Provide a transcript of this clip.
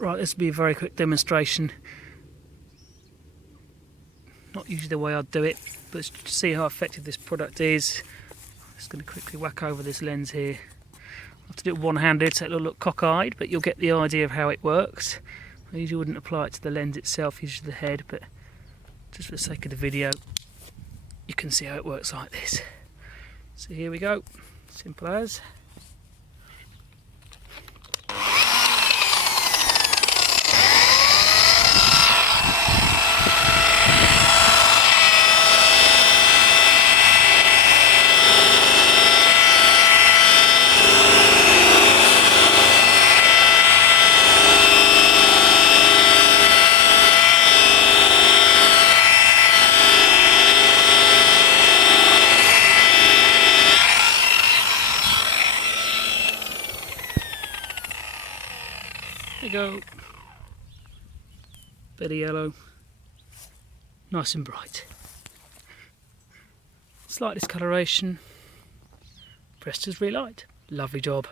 Right, this will be a very quick demonstration. Not usually the way I'd do it, but to see how effective this product is, I'm just going to quickly whack over this lens here. I have to do it one-handed so it'll look cockeyed, but you'll get the idea of how it works. I usually wouldn't apply it to the lens itself, usually the head, but just for the sake of the video, you can see how it works like this. So here we go, simple as. There you go, bit of yellow, nice and bright. Slight discoloration, pressed as Renulite. Lovely job.